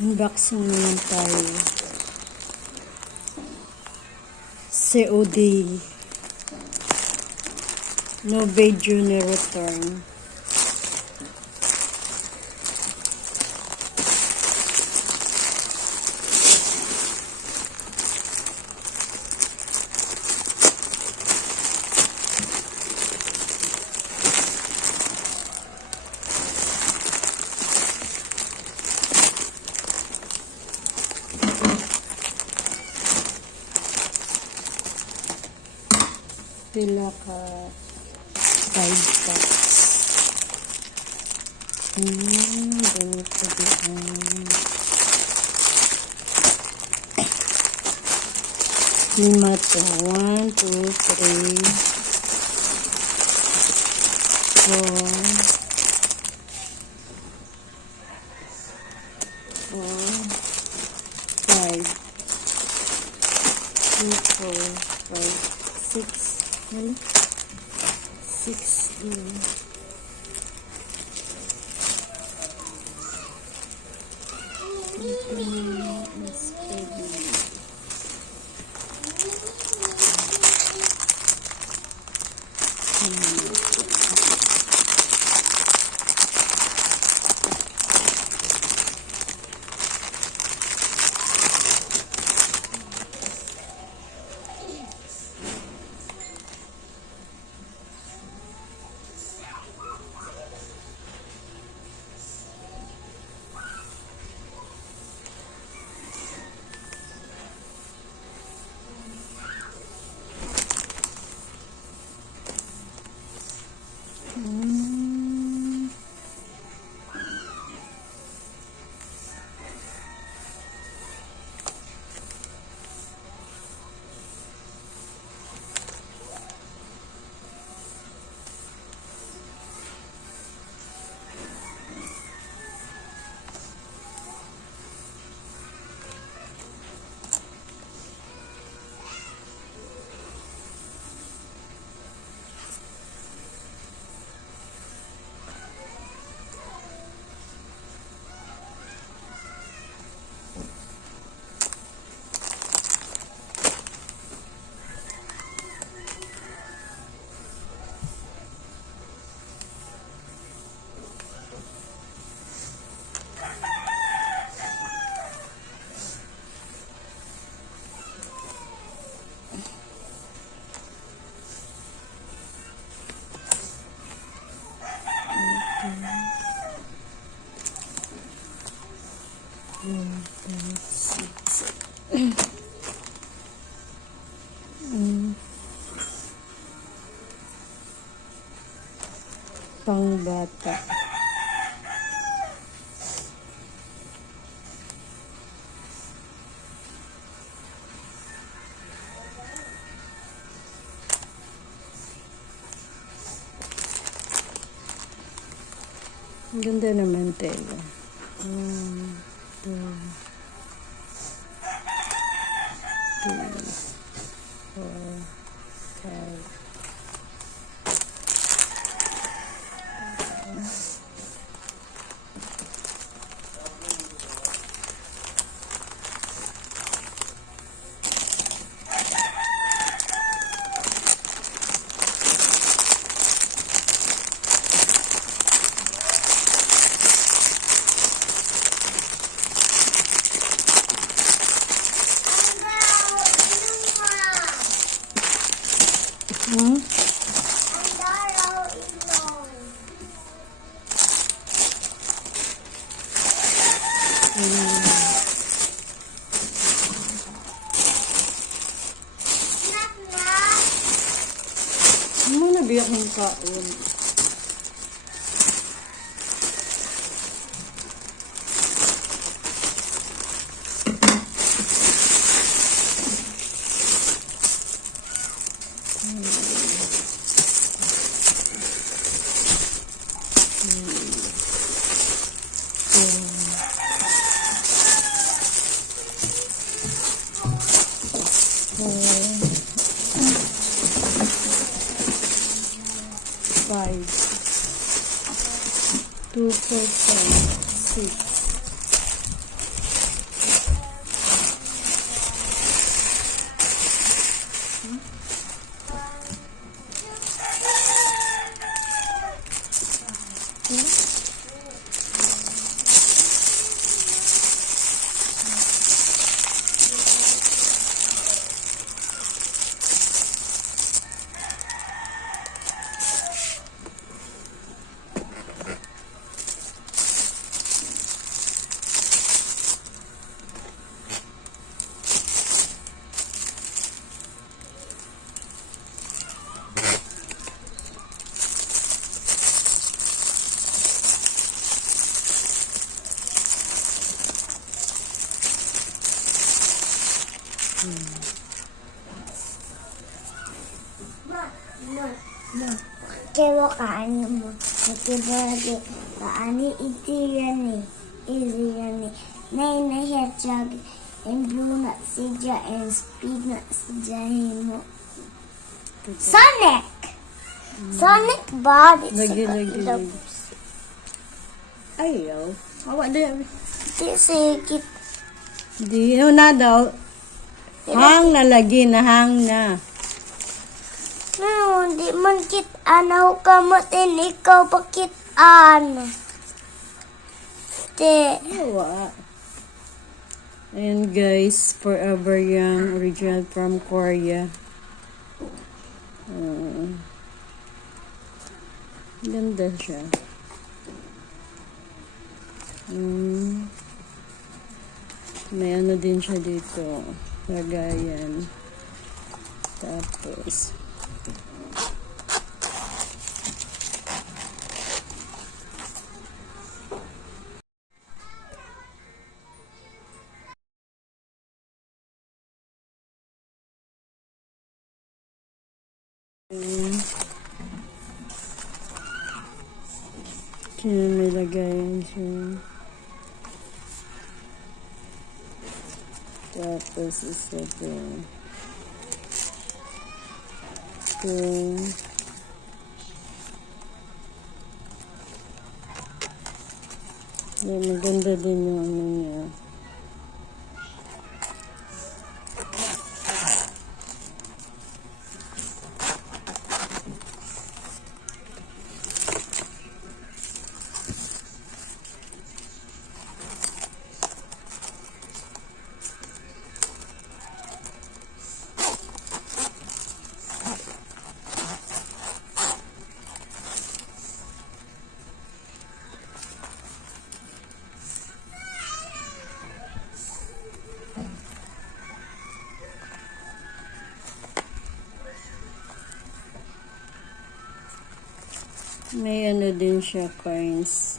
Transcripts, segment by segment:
Unboxing naman tayo. COD. No video ni return. Pila ka 5 packs. Ganito diyan. 5 to. 1, 2, 3, 4, 5. 2, 4, 5, 6. 6. Pangbata. Ang ganda naman tela. 1, 2, 4, 5. Ano na biyak ng kaon? Five, 2, 4, 5, 6. Kaya kaani mo. Nakibagi. Kaani itirani. Itirani. Nay na hedgehog. And blue na sidya. And speed na sidya mo. Sonic! Sonic body. Lagi. Ayaw. Awak dia. Di sikit. Di na daw. Hang na lagi na hang na. No, di man kit-an. Ako kamutin. Ikaw pa kit-an. Di. Awa. Ayan guys, Forever Young, original from Korea. Ganda siya. May ano din siya dito. Lagayan. Tapos kaya may lagayan siya. Tapos isa to. Maganda din yung ano niya. May ano din siya, coins.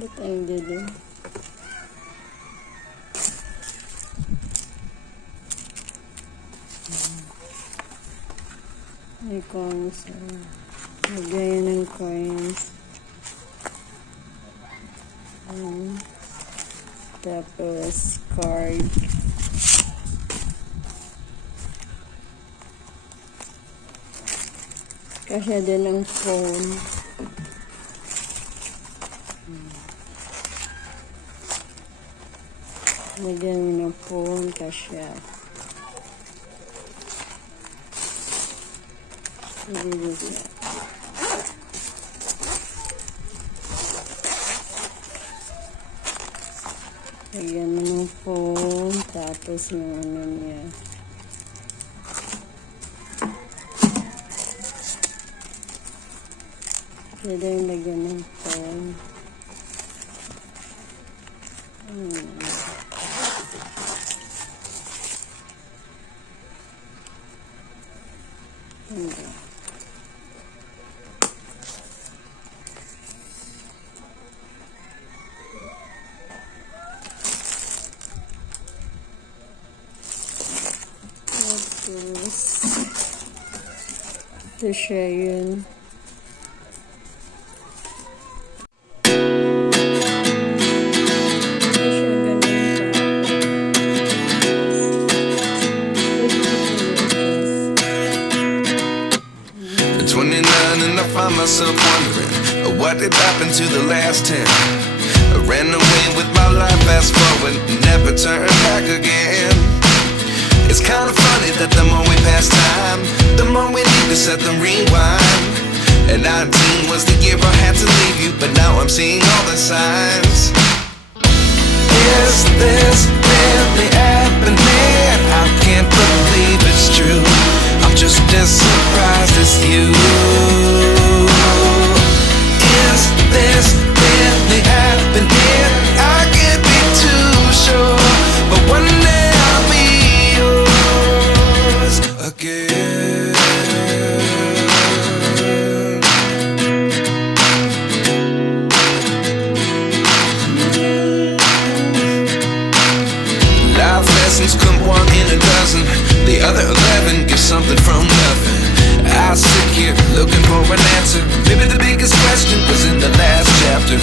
Ba't ang dito? May coins. Lagayan ng coins. Tapos card. Kasya din ang phone. Lagyan mo ng phone, kasya. Hindi siya. Lagyan mo ng phone, tapos yung ano niya. Pwede yung lagyan ng phone. Tapos, ito siya yun. At 29 and I find myself wondering what did happen to the last 10. I ran away with my life, fast forward, never turn back again. I'm seeing all the signs. Is this really happening? I can't believe it's true. I'm just as surprised as you. Is this really happening? I can't be too sure, but one day I'll be yours again. Life lessons come one in a dozen. The other 11 give something from nothing. I sit here looking for an answer. Maybe the biggest question was in the last chapter.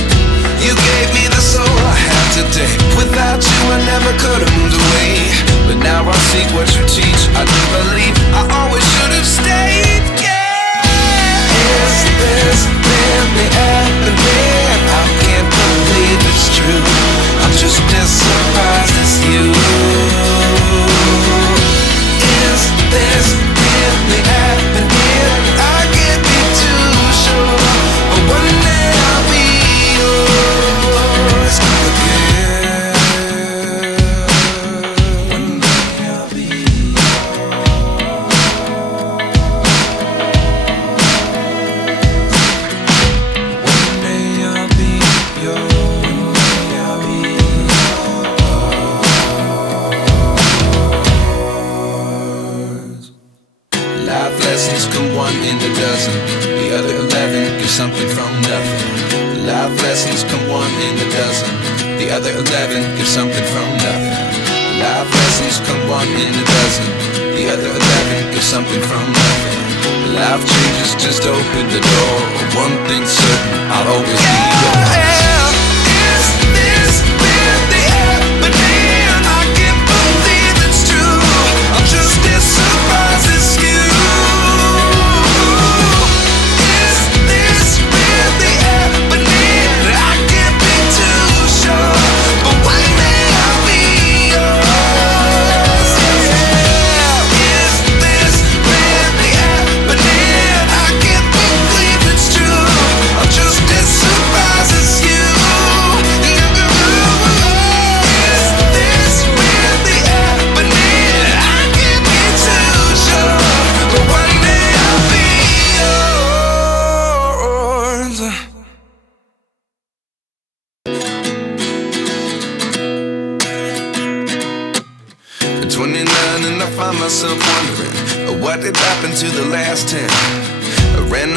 You gave me the soul I have today. Without you I never could have moved away. But now I see what you teach. I do believe I always should have stayed. Yeah. Is this really happening? I can't believe it's true. I'm just as surprised as you. Is this really happening? I can't be too sure, but one day I'll be yours again. One day I'll be yours. One day I'll be yours. Life lessons come one in a dozen. The other 11 give something from nothing. Life lessons come one in a dozen. The other 11 give something from nothing. Life lessons come one in a dozen. The other 11 give something from nothing. Life changes just open the door. One thing's certain, I'll always be yours. Is this really happening? I can't believe it's true. I'm just as surprised as you. Is this really happening? I can't be too sure, but one day I'll be yours. Yeah. Is this really happening? I can't believe it's true. I'm just as surprised as you. Is this really happening? I can't be too sure, but one day I'll be yours. 29 and I find myself wondering what did happen to the last 10. I ran